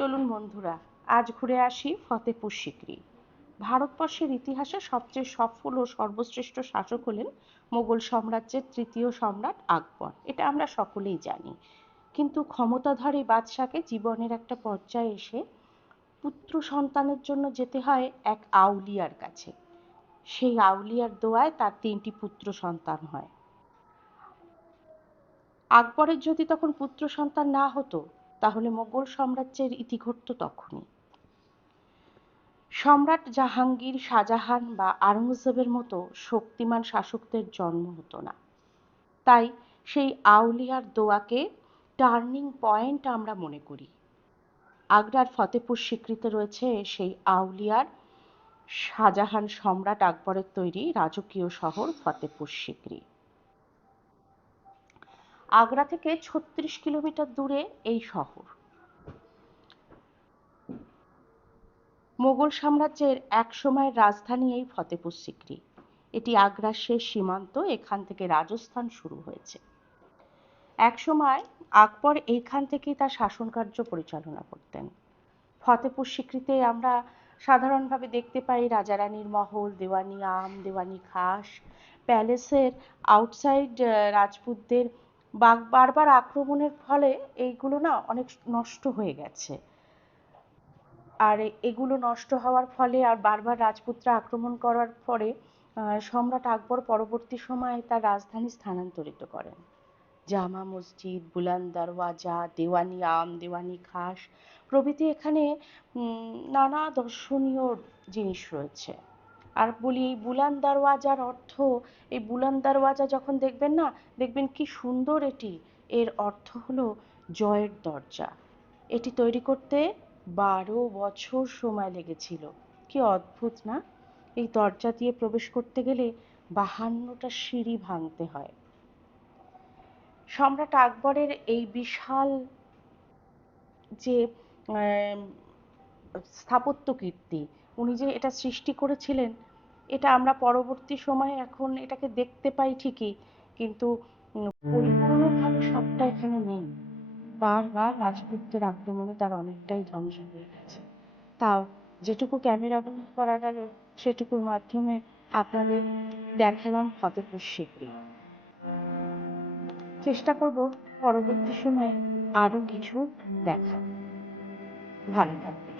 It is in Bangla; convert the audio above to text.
চলুন বন্ধুরা, আজ ঘুরে আসি ফতেপুর সিক্রি। ভারতবর্ষের ইতিহাসে সবচেয়ে সফল ও সর্বশ্রেষ্ঠ শাসক হলেন মোগল সাম্রাজ্যের তৃতীয় সম্রাট আকবর। এটা আমরা সকলেই জানি। কিন্তু ক্ষমতাধারী বাদশাকে জীবনের একটা পর্যায়ে এসে পুত্র সন্তানের জন্য যেতে হয় এক আউলিয়ার কাছে। সেই আউলিয়ার দোয়ায় তার 3টি পুত্র সন্তান হয়। আকবরের যদি তখন পুত্র সন্তান না হতো, তাহলে মোগল সাম্রাজ্যের ইতি ঘটত তখনই। সম্রাট জাহাঙ্গীর, শাহজাহান বা আওরঙ্গজেবের মতো শক্তিমান শাসকদের জন্ম হতো না। তাই সেই আউলিয়ার দোয়াকে টার্নিং পয়েন্ট আমরা মনে করি। আগ্রার ফতেপুর সিক্রিতে রয়েছে সেই আউলিয়ার শাহজাহান সম্রাট আকবরের তৈরি রাজকীয় শহর ফতেপুর সিক্রি। আগ্রা থেকে 36 কিলোমিটার দূরে এই শহর। মোগল সাম্রাজ্যের এক সময়ের রাজধানী এই ফতেপুর সিক্রি। এটি আগ্রার শেষ সীমান্ত। এখান থেকে রাজস্থান শুরু হয়েছে। এক সময় আকবর এইখান থেকেই তার শাসনকার্য পরিচালনা করতেন। ফতেপুর সিক্রিতে আমরা সাধারণভাবে দেখতে পাই রাজারানীর মহল, দেওয়ানি আম, দেওয়ানি খাস, প্যালেসের আউটসাইড রাজপুতদের বারবার আক্রমণের ফলে এইগুলো না অনেক নষ্ট হয়ে গেছে। আর এগুলো নষ্ট হওয়ার ফলে আর বারবার রাজপুতরা আক্রমণ করার পরে সম্রাট আকবর পরবর্তী সময়ে তার রাজধানী স্থানান্তরিত করেন। জামা মসজিদ, বুলন্দ দরওয়াজা, দেওয়ানি আম, দেওয়ানি খাস প্রভৃতি এখানে নানা দর্শনীয় জিনিস রয়েছে। আর বলি এই বুলন্দ দরওয়াজার অর্থ, এই বুলন্দ দরওয়াজা যখন দেখবেন না, দেখবেন কি সুন্দর এটি। এর অর্থ হলো জয়ের দরজা। এটি তৈরি করতে 12 বছর সময় লেগেছিল। কি অদ্ভুত না? এই দরজা দিয়ে প্রবেশ করতে গেলে 52টা সিঁড়ি ভাঙতে হয়। সম্রাট আকবরের এই বিশাল যে স্থাপত্য কীর্তি, উনি যে এটা সৃষ্টি করেছিলেন, এটা আমরা পরবর্তী সময়ে এখন এটাকে দেখতে পাই ঠিকই, কিন্তু পরিপূর্ণভাবে সবটা এখানে নেই। বারবার রাজপুতদের আক্রমণে তার অনেকটাই ধ্বংস হয়ে গেছে। তাও যেটুকু ক্যামেরা বন্দি করা গেল, সেটুকুর মাধ্যমে আপনাদের দেখালাম ফতেপুর সিক্রি। চেষ্টা করব পরবর্তী সময়ে আরো কিছু দেখার। ভালো থাকবেন।